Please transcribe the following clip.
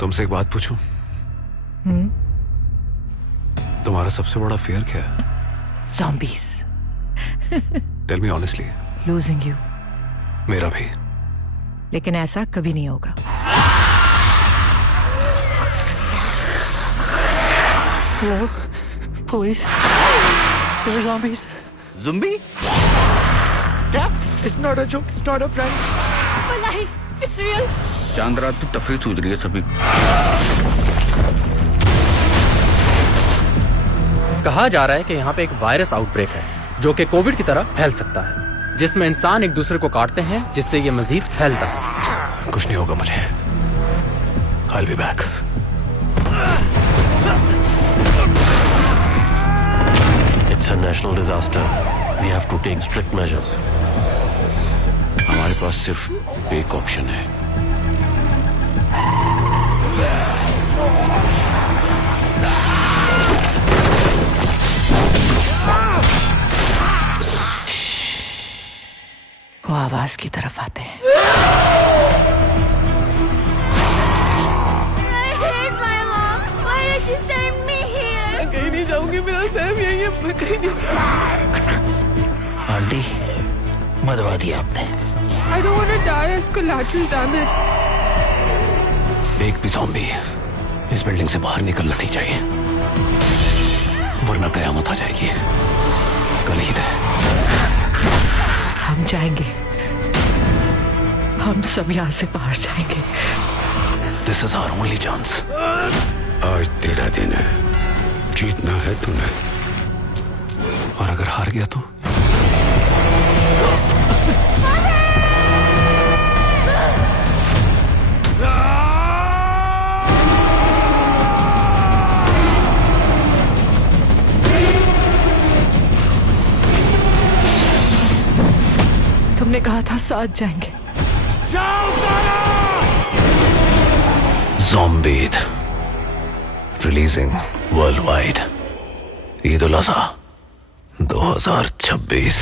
तुमसे एक बात पूछूं? तुम्हारा सबसे बड़ा फियर क्या है? Zombies. Tell me honestly. Losing you. मेरा भी. लेकिन ऐसा कभी नहीं होगा. Hello? Police? There are zombies. Zombie? Dad, it's not a joke. It's not a prank. Wallahi, it's real. चांद रात की तफरीह सूझ रही है सभी को. कहा जा रहा है कि यहाँ पे एक वायरस आउटब्रेक है जो कि कोविड की तरह फैल सकता है, जिसमें इंसान एक दूसरे को काटते हैं जिससे ये मजीद फैलता है. कुछ नहीं होगा मुझे. I'll be back. It's a national disaster. We have to take strict measures. हमारे पास सिर्फ एक ऑप्शन है. वो आवाज की तरफ आते हैं. मैं कहीं नहीं जाऊंगी. मेरा सैम यही है. मैं कहीं नहीं जाऊंगी. आंटी, मरवा दिया आपने. I don't want to die as collateral damage. एक भी ज़ॉम्बी इस बिल्डिंग से बाहर निकलना नहीं चाहिए, वरना कयामत आ जाएगी. कल ईद है. हम जाएंगे. हम सब यहाँ से बाहर जाएंगे. This is our only chance. आज तेरा दिन है. जीतना है तूने. और अगर हार गया तो? तुमने कहा था साथ जाएंगे. Zombied. Releasing worldwide. Eid ul Adha 2026.